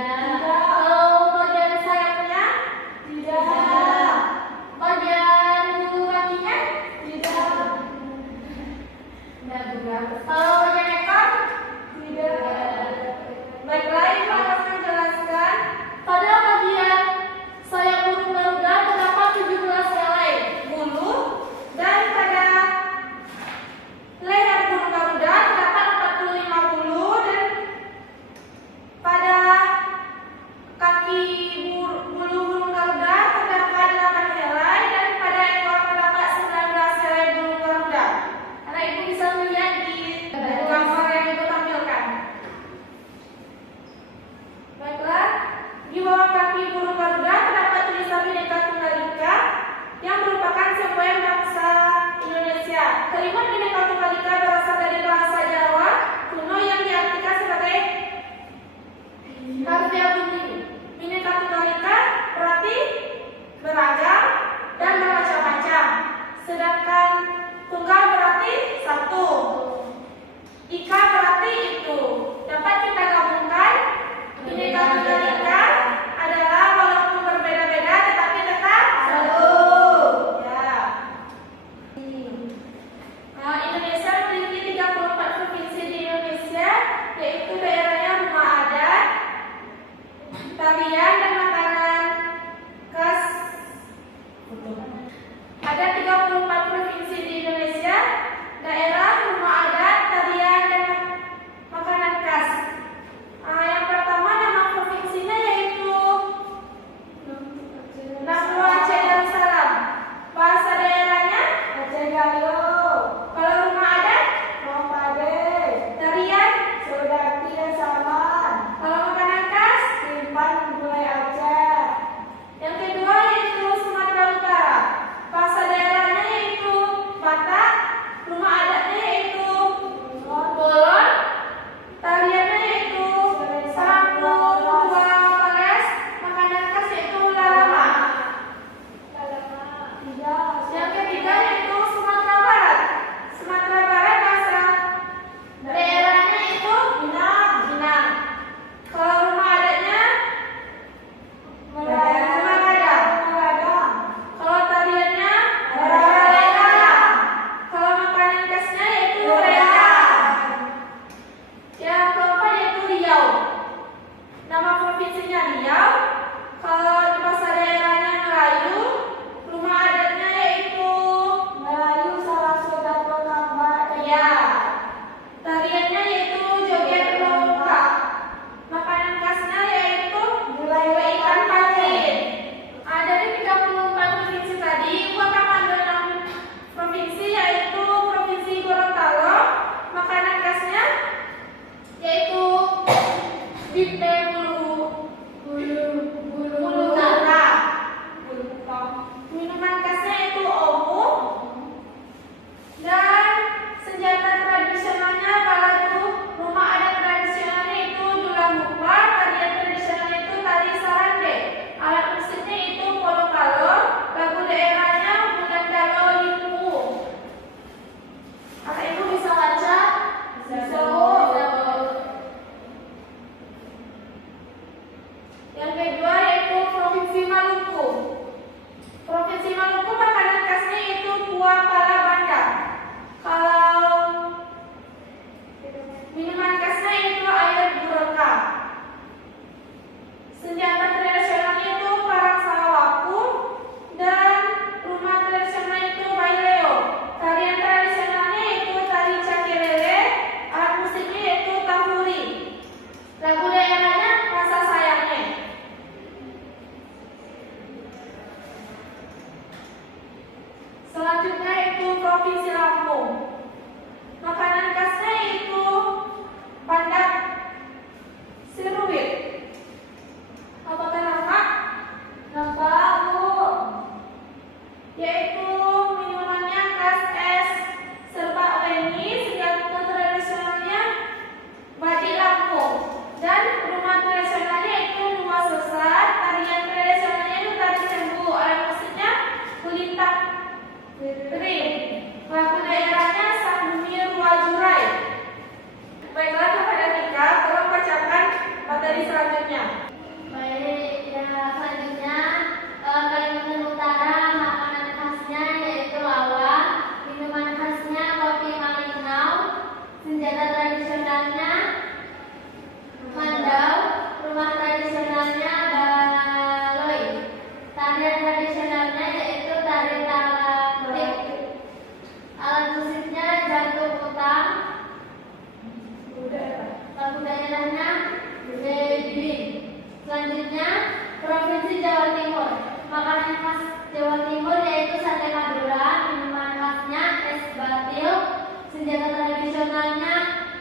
Kalau bagian sayapnya? Tidak. Bagian bulu kakinya? Tidak. Kalau bagian ekor? Tidak. Baiklah, Ibu akan menjelaskan. Pada bagian sayap burung garuda terdapat 17 helai bulu, dan pada leher burung garuda terdapat 45 bulu, dan pada kaki bulu burung garuda terdapat 8 helai, dan pada ekor terdapat 19 helai burung garuda. Anak Ibu bisa melihat di gambar yang Ibu tampilkan. Baiklah, di bawah kaki burung garuda terdapat tulisan Bhinneka Tunggal Ika yang merupakan simbol bangsa Indonesia. Kalimat Bhinneka Tunggal Ika berasal dari bahasa Jawa kuno yang diartikan sebagai karya bumi. Bhinneka Tunggal Ika berarti beragam dan bermacam-macam. Sedangkan tunggal berarti satu. Ika berarti itu. Dapat kita gabungkan. Bhinneka Tunggal Ika adalah walaupun berbeda-beda tetapi tetap satu. Ya. Indonesia memiliki 34 provinsi di Indonesia, yaitu daerahnya rumah adat, tarian dan makanan khas. Ada 34 provinsi di Indonesia, daerah, rumah adat, tarian dan makanan khas. Yang pertama nama provinsinya yaitu Nangro Aceh Darussalam. Bahasa daerahnya Aceh Gayo. Kalau rumah adat Rompade. Tarian Sodaki dan Saman. Kalau makanan khas Simpan Gulai Aceh. Yang kedua yaitu Sumatera Utara. Bahasa daerahnya yaitu Batak. Rumah adatnya yaitu Bolon. Tariannya yaitu Sampung Dua Pares. Makanan khas yaitu Lalama. Yang ketiga yaitu Sumatera Barat. Sumatera Barat bahasa daerahnya itu Minang. Kalau rumah adatnya Magadang. Kalau tariannya Rendang. Kalau makanan khasnya yaitu rendang. Yang keempat yaitu Riau. Nama provinsinya Riau. Kalau di bahasa daerahnya Melayu. Rumah adatnya yaitu Melayu Salaso dan Lokamba. Ya. Tariannya yaitu joget lomba. Makanan khasnya yaitu gulai ikan patin. Dari 34 provinsi tadi, Ibu akan mengambil 6 provinsi, yaitu Provinsi Gorontalo. Makanan khasnya yaitu bite bulu nara. Minuman khasnya yaitu omu. Dan senjata tradisionalnya balado. Rumah adat tradisionalnya itu dulang mupa. Tarian tradisionalnya itu tari sarande. Alat musiknya itu polo-palo. Lagu daerahnya bulan dalo limpu. Anak Ibu bisa baca? Bisa, Bu. Yang kedua yaitu Provinsi Maluku. Provinsi Maluku makanan khasnya itu kuah pala bandar. Kalau minuman khasnya itu air buroka. Senjata tradisionalnya itu parang salawaku, dan rumah tradisional itu baileo. Tarian tradisionalnya itu tari cakelele. Alat musiknya yaitu tamburi. Lagu daerahnya Rasa Sayangnya. Selanjutnya itu Provinsi Lampung. Jawa Timur. Makanan khas Jawa Timur yaitu sate Madura, minuman khasnya es batil, senjata tradisionalnya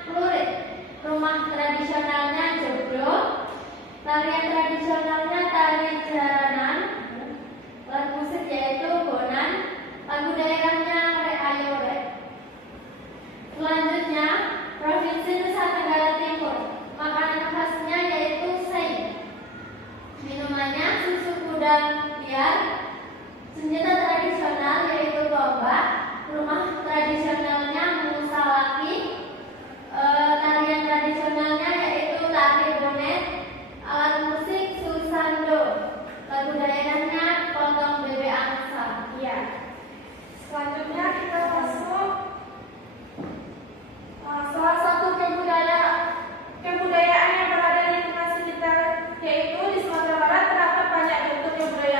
pelurit, rumah tradisionalnya joglo, tarian tradisionalnya tari jaranan, alat musik yaitu bonan, lagu daerahnya rek ayo rek. Selanjutnya, Provinsi Nusa Tenggara Timur. Makanan khasnya yaitu sei. Minumannya susu kuda liar, senjata tradisional yaitu tombak, rumah tradisionalnya musalaki, tarian tradisionalnya yaitu tari bonet, alat musik susando, lagu daerahnya potong bebek angsa. Ya. Selanjutnya kita masuk salah satu kebudayaan yang berada di lingkungan sekitar, yaitu di Sumatera Barat terdapat banyak bentuk kebudayaan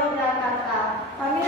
Yogyakarta. Kami